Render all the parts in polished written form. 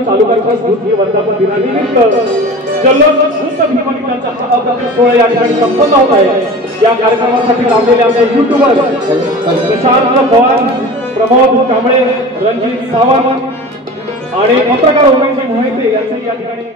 संगमेश्वर तालुका trust दूध वर्धापन दिनानिमित्त जल्लोष दूध अभिमानिकांचा हा अप्रतिम सोहळा या ठिकाणी संपन्न होत आहे। या कार्यक्रमासाठी लावलेले आमचे युट्यूबर प्रशांत पवार, प्रमोद कांबळे, रणजित सावंत आणि पत्रकार उमेश मोहिते यांचे या ठिकाणी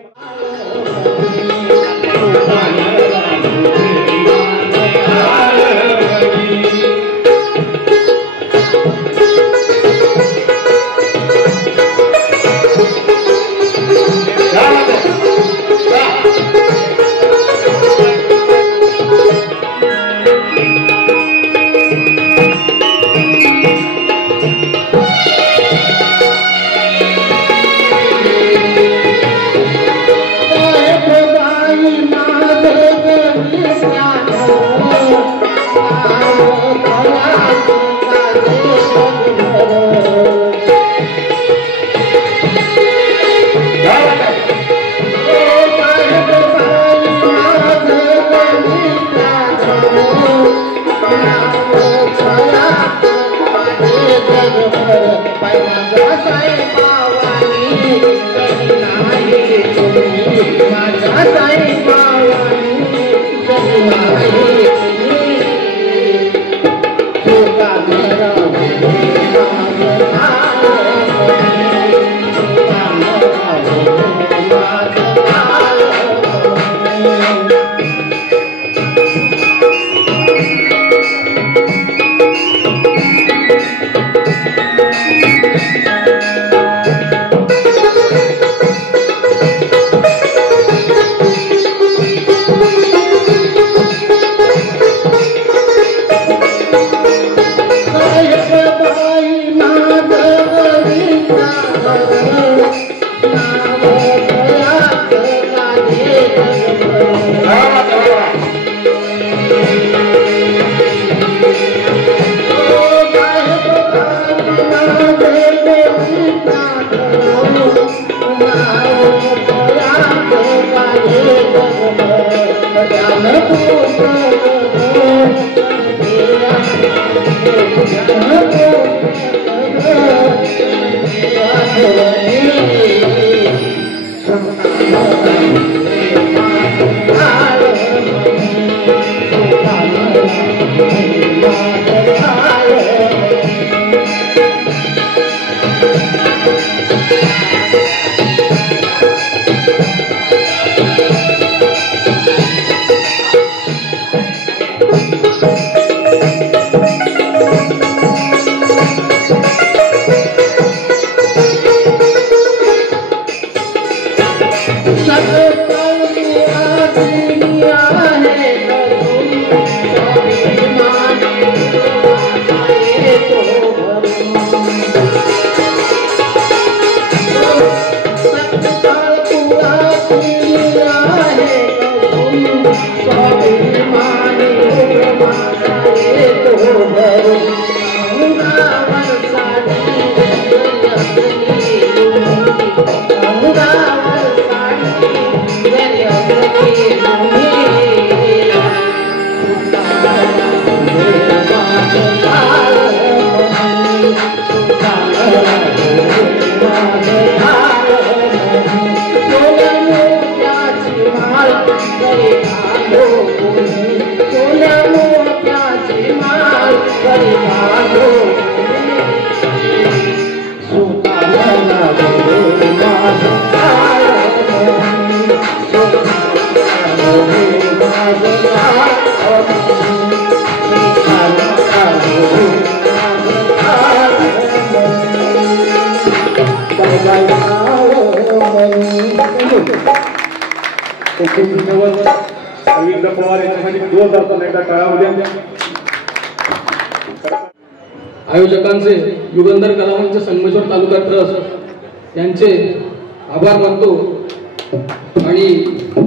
रवींद्र पवार यांच्यासाठी 2000 काळामध्ये आयोजकांचे युगंधर कलामंच संगमेश्वर तालुका ट्रस्ट यांचे आभार मानतो आणि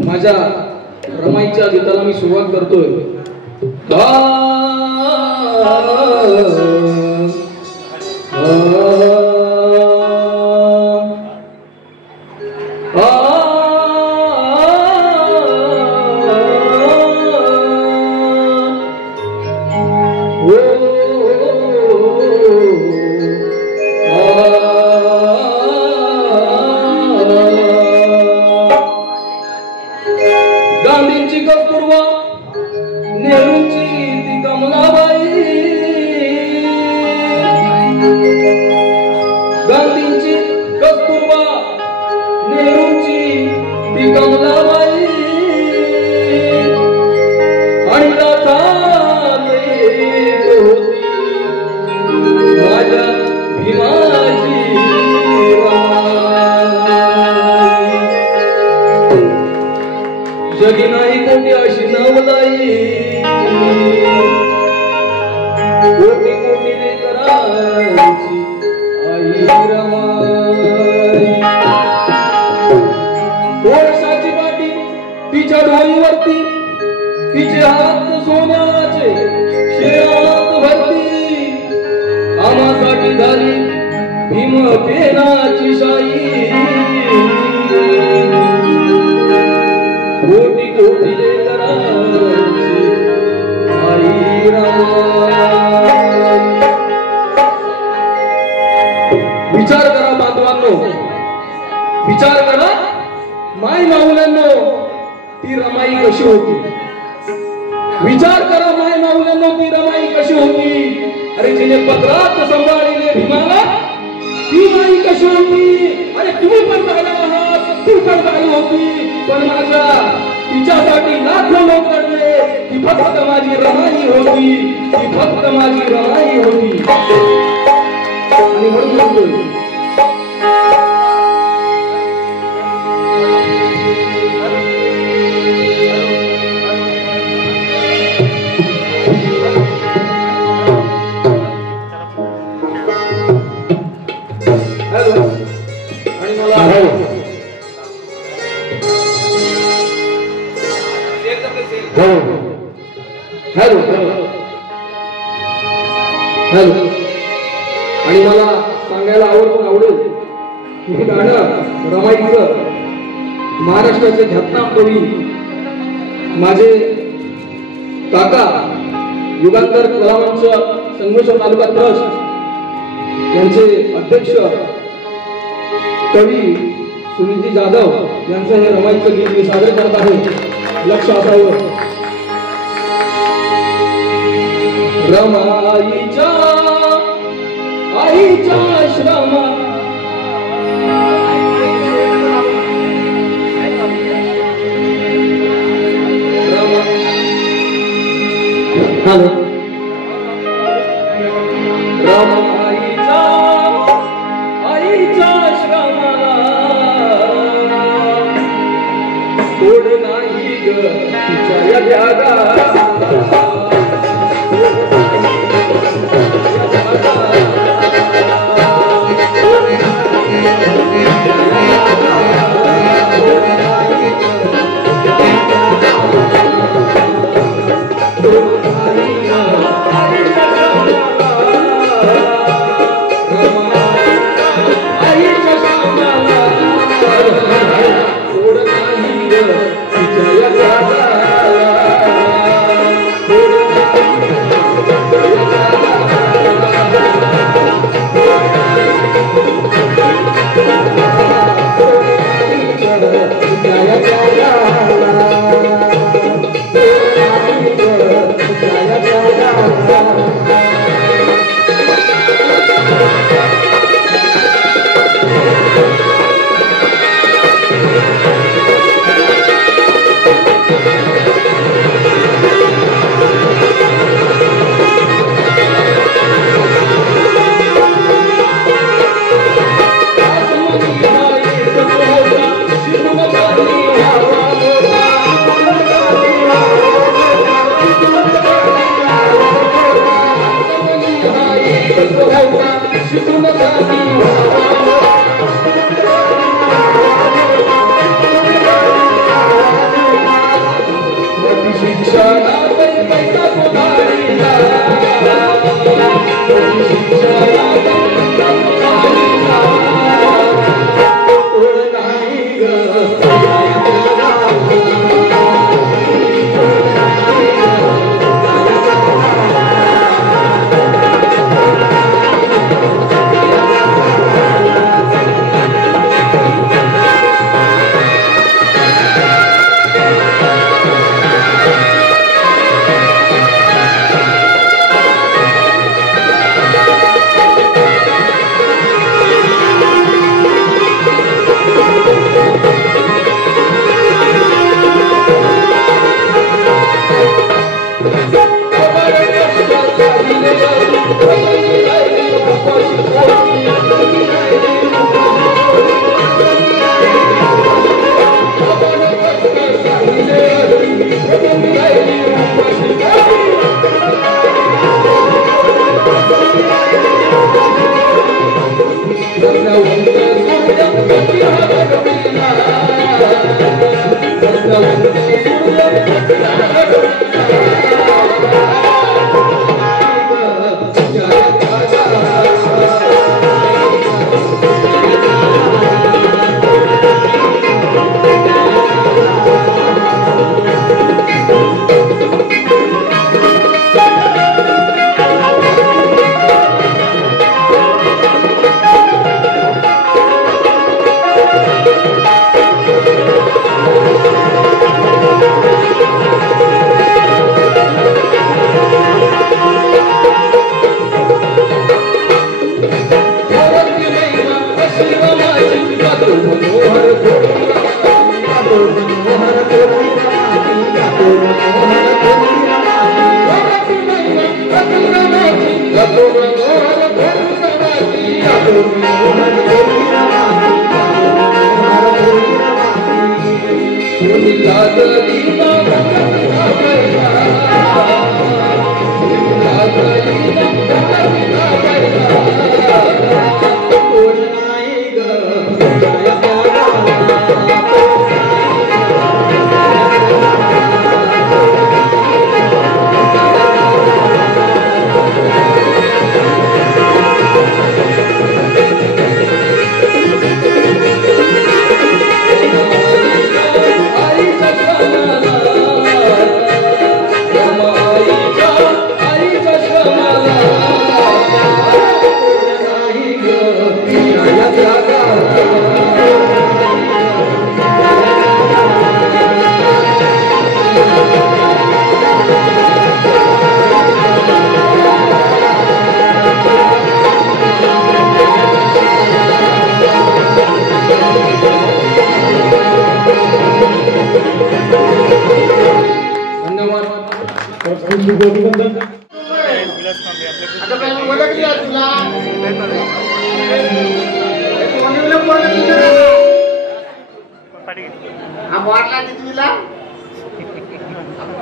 माझ्या रमाईच्या गीताला मी सुरुवात करतोय। जगी नाही कोटी अशी नवलाई कोटी कोटी लेकरांची आई रमाई कोळशाची वाटी तिच्या डोईवरती तिचे हात सोन्याचे शिरात भरती आमासाठी झाली भीमसेनाची शाही कोटी कोटी लेकरांची आई रमाई विचार करा बांधवांनो विचार करा माई माऊल्यांनो ती रमाई कशी होती विचार करा माय माऊल्यांनो ती रमाई कशी होती अरे जिने पत्रात सांभाळले भीमाला ती माई कशी होती अरे तुम्ही पण पाहिला आहात ती पण पाहिली होती पण माझ्या तिच्यासाठी लाखो लोक लढले ती फक्त माझी रमाई होती ती फक्त माझी रमाई होती आणि म्हणून म्हणतोय हॅलो हॅलो आणि मला सांगायला आवडेल की हे गाणं रमाईचं महाराष्ट्राचे ख्यातनाम कवी माझे काका युगांतर कलामंच संगमेश्वर तालुका ट्रस्ट यांचे अध्यक्ष कवी सुनीती जाधव यांचं हे रमाईचं गीत मी सादर करत आहे लक्ष असावं रमाईच्या आईच्या आश्रमा हॅलो रमाईच्या आईच्या आश्रमाला तोड नाही ग तिच्या या त्यागा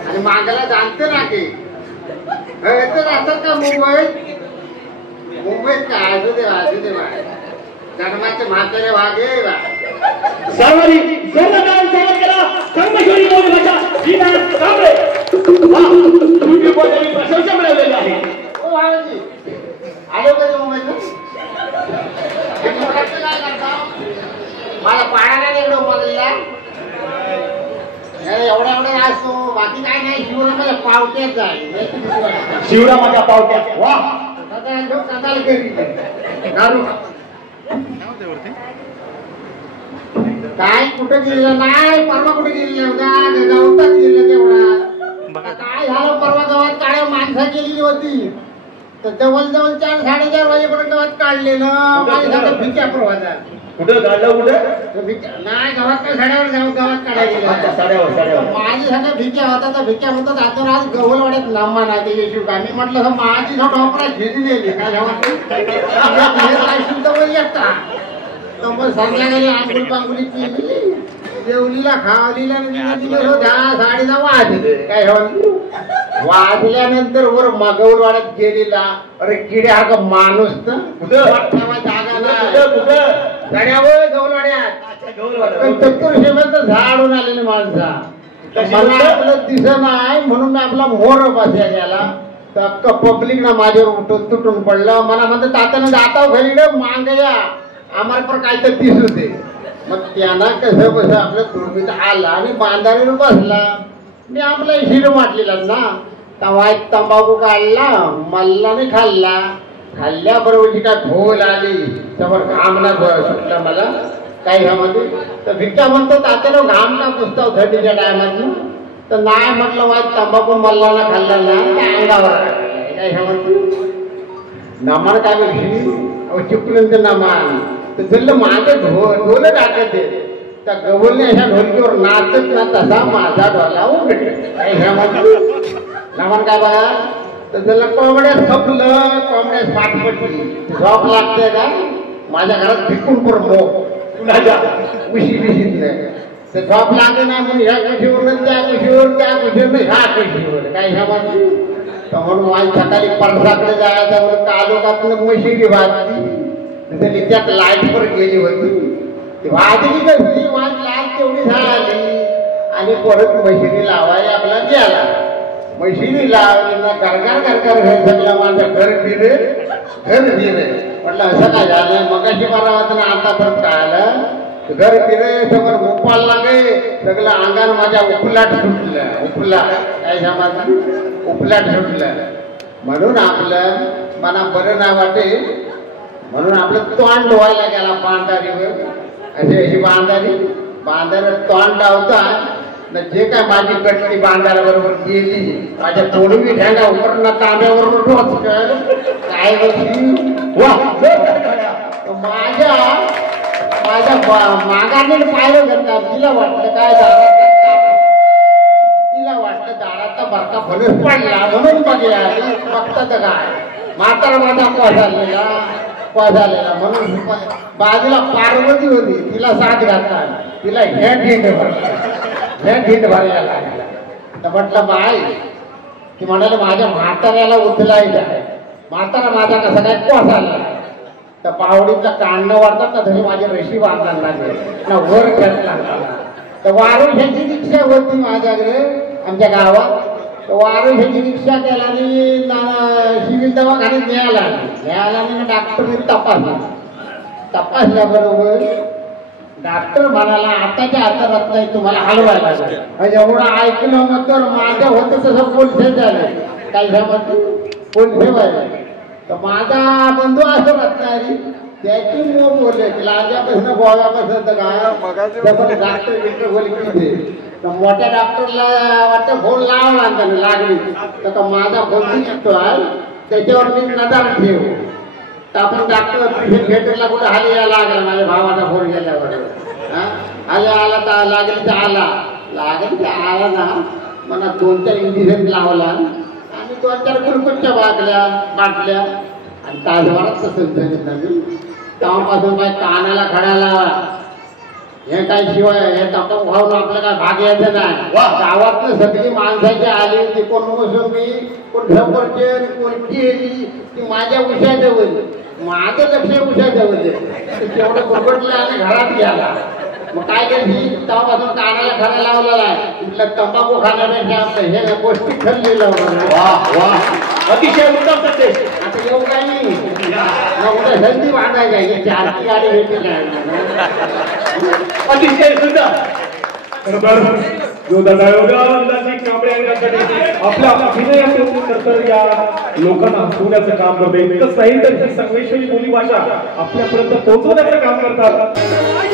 आणि मागायला जाणते ना की असतात का मुंबईत काय असू दे जन्माचे म्हातारे वागे सर्वांनी जोरदार स्वागत करा कर्मशोरी बोली भाषा श्रीनाथ कांबळे यूट्यूबवर त्यांनी प्रशंसा मिळवलेली आहे. ओ भावाजी आलो कधी मुंबईत काय करता मला पाण्याला एवढं उमगलेला एवढा असतो बाकी काय नाही शिवरामाच्या पावट्यात जाईल शिवरामाच्या पावट्या वा काय कुठं गेलेलं नाही परवा कुठे गेलेलं गावात गेलं तेवढा काय झालं परवा गावात काळ्या माणसं गेलेली होती तर जवळ 4-4:30 वाजेपर्यंत गावात काढलेलं माझ्या भिक्या प्रवासात कुठं काढलं कुठं नाही गावात काय साड्यावर जाऊ गावात काढायला साड्यावर माझी सगळं भिक्या होता तर भिक्या म्हणतात आता आज गवलवाड्यात नामा ना ते येशील का मी म्हटलं माझी डॉक्टरा घेतली दिली काय येता तर मग संध्याकाळी आंघोळ पांघोळी केली देवलीला खावलीला दिवस 10-10:30 वाजले काय वाजल्यानंतर वर गवलवाड्यात गेलेला अरे किड्या हा माणूस ना जागा गाड्यावर गवलवाड्यात झाडून आलेले माणसा मला आपलं दिसत नाही म्हणून मी आपला मोर बसल्या गेला तर अख्खा पब्लिक ना माझ्यावर उठून तुटून पडलं मला म्हणतं तात्यानं जाता घरी मांगया आम्हाला पण काय तर दिसू दे मग त्यांना कसं बसं आपल्या दुर्बीत आला आणि बांधारीवर बसला मी आपला हिर वाटलेला ना तवायत तंबाखू काढला मल्लाने खाल्ला खाल्ल्याबरोबर काय भोल आली समोर घामला सुटला मला काही ह्यामध्ये तर भिक्का म्हणतो तात्यानं घाम का पुसतो थंडीच्या टायमातनं तर नाही म्हटलं वाईट तंबाखू मल्लाला खाल्ला ना अंगावर काय ह्यामध्ये नमान काय म्हणली चिपळून ते नमान तर जल्लं माझं ढोल टाकत त्या गवलने अशा ढोलकीवर नाचत ना तसा माझा ढोला नमान काय बघा तर त्याला कोंबड्यात खपलं कोंबड्यात पाठ पडली झोप लागते का माझ्या घरात भिकून पर कुणाच्या उशी बिशीत नाही तर झोप लागते नाही म्हणून ह्या कुशीवर त्या कुशीवर ह्या कुशीवर काय ह्या बाजू तर म्हणून माझी सकाळी परसाकडे जायचं म्हणून कालोखातून म्हशी वाजली त्यात लाईटवर गेली होती वाजली कसली वाज लाईट तेवढी झाली आणि परत म्हशीनी लावायला आपला गेला म्हशीनी लावली ना गरगर हे सगळं माझं घर फिरे म्हटलं असं काय झालं मगाशी बरा होता ना आता परत काय आलं घर फिरे समोर गोपाल लागे सगळं अंगान माझ्या उपलाट सुटलं काय समाज उपलाट सुटलं म्हणून आपलं मला बरं नाही वाटे म्हणून आपलं तोंड धुवायला गेला पांढरीवर अशी बांधारी तोंड लावतात न जे काय माझी कटली बांधाऱ्याबरोबर गेली माझ्या तोडवी ठेंगा उपर तांब्याबरोबर रोज काय माझ्या मागाने पाहिलं करतात तिला वाटलं काय दाराचा बरका फणस पडला म्हणून बघला बघतात काय म्हातारा माझा कोझालेला म्हणून बाजूला पार्वती होती तिला साथ घातला तिला ढेंड भरायला लागला तर म्हटलं बाई ती म्हणाले माझ्या म्हाताऱ्याला उचलायचं आहे म्हातारा माझा कसा काय कोझाला तर पावडीचा काढणं वाढतात ना तरी माझी रशी बांधायला लागले ना वर घेतला तर वारून ह्याची दीक्षा होती माझ्याकडे आमच्या गावात वारून ह्याची दीक्षा केला आणि सिव्हिल दवाखान्यात न्यायला डॉक्टरने तपासल्याबरोबर डॉक्टर म्हणाला आताच्या आता रत्न नाही तुम्हाला हलवायला लागेल एवढं ऐकलं मग तर माझं होतं तसं पोलफे झालं काही पोलफे व्हायला तर माझा बंधू असं रत्नारी त्याची मोठ बोलले लाजापासून गोव्यापासून काय डॉक्टर बोलले तर मोठ्या डॉक्टरला वाटतं फोन लावला त्याने लागली तर माझा बंधू येतो त्याच्यावर मी नजर ठेव तर आपण डॉक्टर थिएटरला कुठं हाली यायला लागला माझ्या भावाचा फोन गेल्यावर आला तर लागेल तर आला ना मला 2-4 इंजेक्शन लावला आणि 2-4 गुलकुच्या बाटल्या आणि ताजवारात तसंच झालं नवीन तेव्हापासून काय कानाला खडा लावा हे काय शिवाय हे टपक भाऊन आपलं काय भाग यायचं नाही गावातनं सगळी माणसाची आली होती कोण मोसंबी कोण ढपरचे कोण केली ती माझ्या उशाजवळ माझं लक्ष उशाजवळ तेवढं गुरगटलं आणि घरात गेला मग काय केली तेव्हापासून कानाला खडा लावलेला आहे कुठलं तंबाखू खाण्यापेक्षा हे गोष्टी ठरलेलं अतिशय उत्तम संदेश आता येऊ काय नाही उद्या संधी बांधायचा याची आरती गाडी भेटली काय अतिशय सुंदर आपल्या अभिनयातून या लोकांना हसवण्याचं काम करते इतकंच नाही तर ही सर्वेश्वरी बोली भाषा आपल्यापर्यंत पोहोचवण्याचं काम करतात